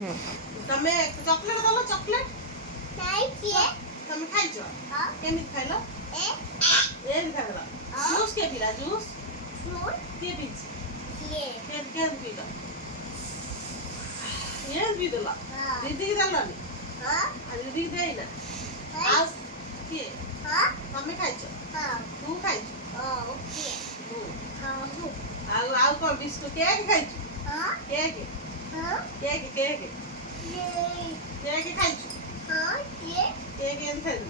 ତମେ ଚକଲେଟ ଦେଲ ଚକଲେଟ ତମେ ଖାଇଛ କେମିତି ଖାଇଲ ଏମିତି ଖାଇଲ ଜୁସ୍ କିଏ ପିଲା ଜୁସ୍ କିଏ ପିଇଛି କେମିତି ପିଇଲ ଏମିତି ପିଇଦେଲ ଦିଦିକି ଦେଲନି ଆଉ ଦିଦିକି ଦେଇନା ଆଉ କିଏ ତମେ ଖାଇଛ ତୁ ଖାଇଛୁ ଆଉ କଣ ବିସ୍କୁଟ କେକ୍ ଖାଇଛୁ କେକ୍ କେକ୍ କେକ୍ କେକ୍ ଖାଇଛୁ କେକ୍ ଏମିତି ଖାଇଲୁ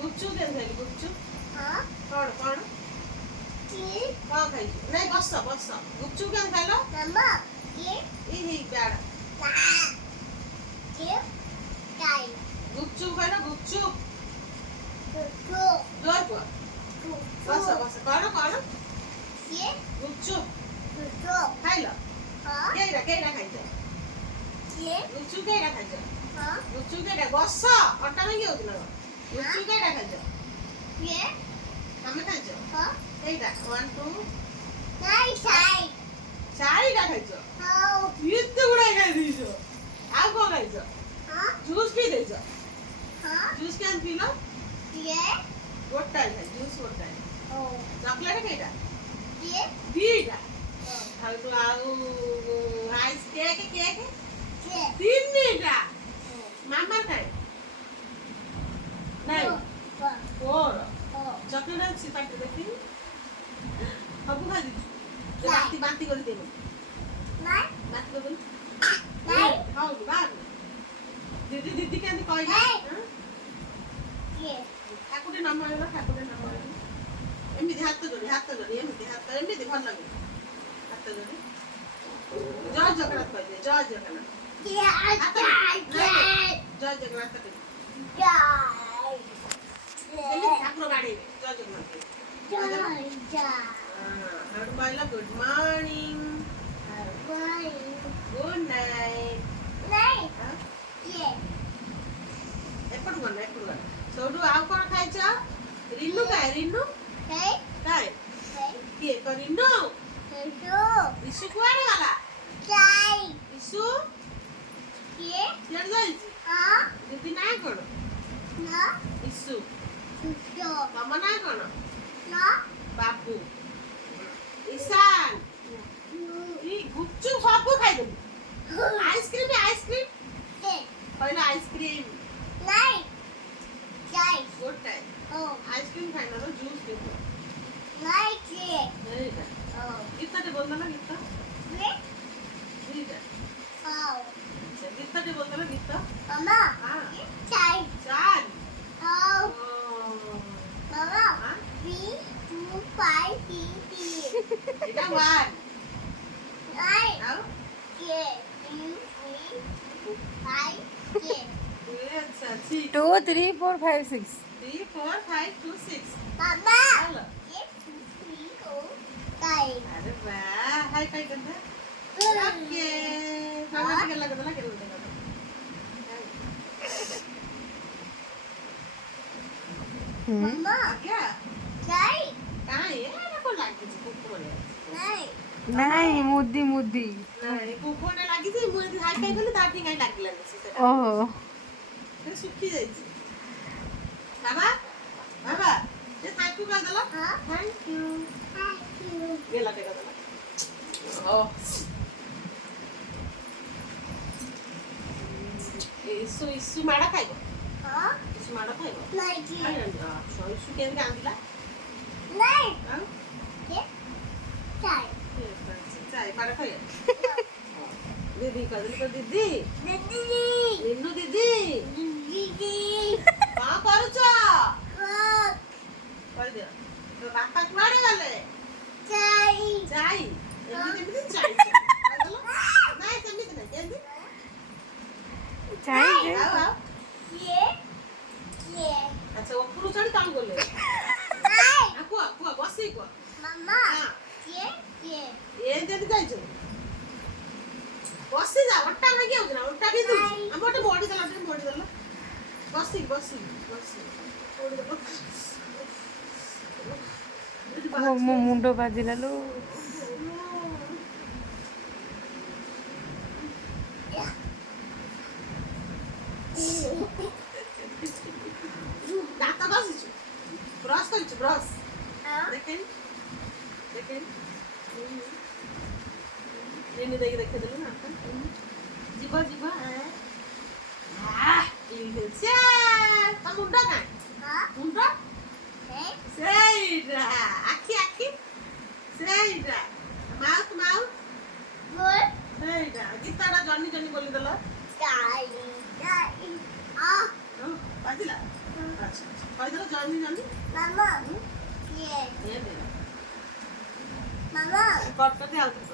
ଗୁପଚୁପ କେମିତି ଖାଇଲୁ ଗୁପଚୁପ କଣ କଣ କଣ ଖାଇଛୁ ନାଇଁ ବସ ବସ ଗୁପଚୁପ କେମିତି ଖାଇଲ ବ୍ୟାଡ ଗୁପଚୁପ ଖାଇଲ ଗୁପଚୁପ ଜୋର କୁହ ବସ ବସ କଣ କଣ ଗୁପଚୁପ ଖାଇଲ କେଇଟା କେଇଟା ଖାଇଛ ଗୁପଚୁପ କେଇଟା ଖାଇଛ ଗୁପଚୁପ କେଇଟା ବସ ଅଟା ଭାଙ୍ଗି ହଉଛି ନା ଗୁପଚୁପ କେଇଟା ଖାଇଛ ତମେ ଖାଇଛ କେଇଟା 1 2 ଚାରିଟା ଖାଇଛ ଏତେ ଗୁଡାଏ ଖାଇ ଦେଇଛ ଆଉ କଣ ଖାଇଛ ଜୁସ୍ ପିଇ ଦେଇଛ ଜୁସ୍ କେମିତି ପିଇଲ ଗୋଟାଏ ଖାଇ ଜୁସ୍ ଗୋଟାଏ ଚକଲେଟ କେଇଟା ଦିଟା ଆଉ ଆଇସ୍ କେକ୍ କେକ୍ ତିନିଟା ମାମା ଖାଏ ନାଇଁ ଫୋର ଚକଲେଟ ଅଛି ପାଟି ଦେଖି ସବୁ ଖାଇ ଦେଇଛୁ ବାନ୍ତି ବାନ୍ତି କରିଦେବୁ ବାନ୍ତି କରିଦେବୁ ହଉ ବାହାରୁ ଦିଦି ଦିଦି କେମିତି କହିଲା ଠାକୁର ନାମ ହେଲା ଠାକୁର ନାମ ହେଲା ଏମିତି ହାତ ଯୋଡ଼ି ଏମିତି ହାତ ଏମିତି ଭଲ ଲାଗେ ହାତ ଯୋଡ଼ି ଜୟ ଜଗନ୍ନାଥ କହିଦିଏ ଜୟ ଜଗନ୍ନାଥ ଜୟ ଜଗନ୍ନାଥ ଠାକୁର ବାଡ଼େଇବେ ଜୟ ଜଗନ୍ନାଥ କହିଲ ଗୁଡ୍ ମର୍ଣ୍ଣିଂ ଗୁଡ୍ ନାଇଟ୍ ଏପଟୁ ଗଲା ସୋଠୁ ଆଉ କଣ ଖାଇଛ ରିନୁ କାଏ ରିନୁ କାଏ କିଏ ରିନୁ ଇସୁ କୁଆଡେ ଗଲା ଇସୁ କୁଆଡେ ଯାଇଛି ଦିଦି ନାଁ କଣ ଇସୁ ତମ ନାଁ କଣ ବାବୁ ଇଶାନ ଗୁପଚୁପ ସବୁ ଖାଇଦେବୁ ଆଇସ୍କ୍ରିମ ଆଇସ୍କ୍ରିମ କହିଲ ଆଇସ୍କ୍ରିମ ଗୋଟାଏ ଆଇସ୍କ୍ରିମ ଖାଇନ ଜୁସ୍ ପିଇବ ଗୀତଟେ ବୋଲଦଲ ଗୀତ ଗୀତଟେ ବୋଲଦଲ ଗୀତ ଚାରି এটা 2 3 4 5 6 3 4 5 2 6 Mama. Hello. अरे वाह हाय काय करते ओके मामा के लगा दला के लगा Mama. क्या Jai. कहां है ना को लागी कुकुर नहीं मुद्दी मुद्दी नहीं कुकुर ने लागी थी मुझे हाय काय कले ताठी काय लागला सेटा ओहो से सुखी जाई बाबा बाबा ये थैंक यू कर दला थैंक यू ये लगे दला ओ इसु माडा खाइबो इसु माडा खाइबो नहीं इसु केन कांदिला नहीं हां के चाय चाय माडा खाइए दीदी का दीदी रिन्नू दीदी कहाँ करुछ कर दियो तो बापा कुआडे गले चाय एमिति चाय नहीं सेमिति नहीं केंदी चाय दे आओ ये अच्छा ऊपर चढ़ी काम गले नहीं कुआ बसी कुआ मम्मा ये ये देदी जाइछो बसी जा ओटा लगे हो ना ओटा भी दू हम ओटा बॉडी दला बसी ओडी दला ମୋ ମୁଣ୍ଡ ବାଜିଲା ଲୋ ଦାନ୍ତ ଘଷିଛୁ ବ୍ରସ୍ କରିଛୁ ବ୍ରସ୍ ଦେଖେନି ଦେଖେନି ରିନି ଦେଇକି ଦେଖେଇଦେଲୁ ନା ଯିବ ଯିବ ତା ମୁଣ୍ଡ କାଇଁ ମୁଣ୍ଡ ସେଇଟା ଆଖି ଆଖି ସେଇଟା ମାଉଥ ମାଉଥ ସେଇଟା ଗୀତଟା ଜନି ଜନି ବୋଲିଦେଲ ବାଜିଲା ଆଚ୍ଛା କହିଦେଲ ଜନି ଜନି କଟଟେ ଆଉ